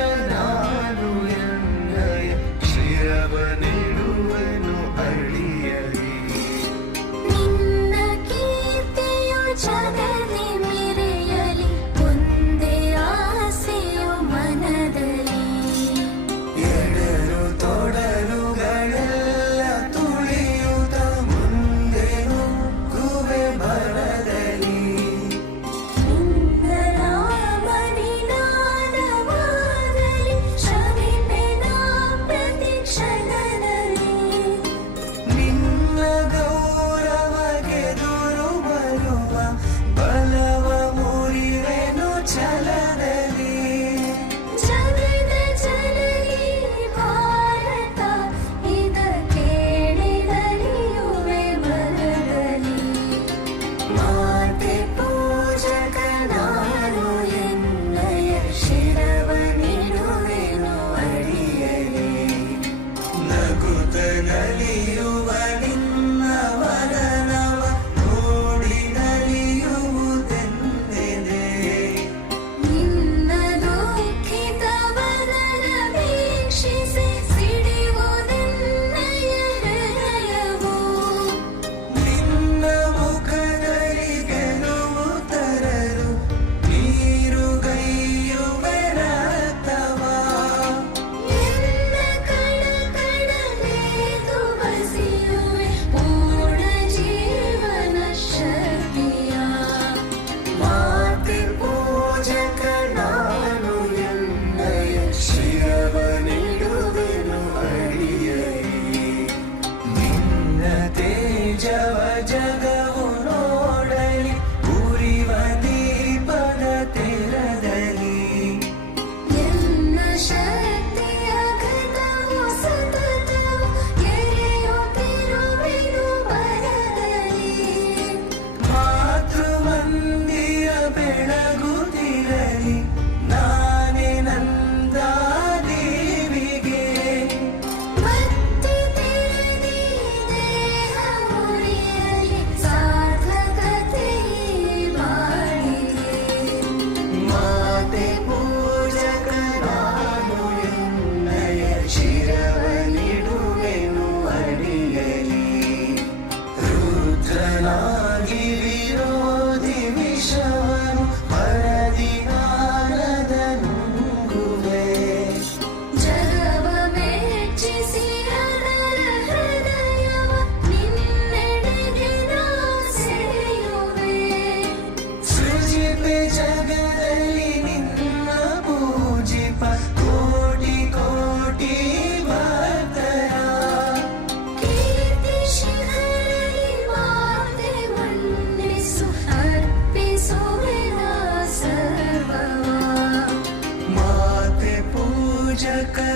no, na पूजा कर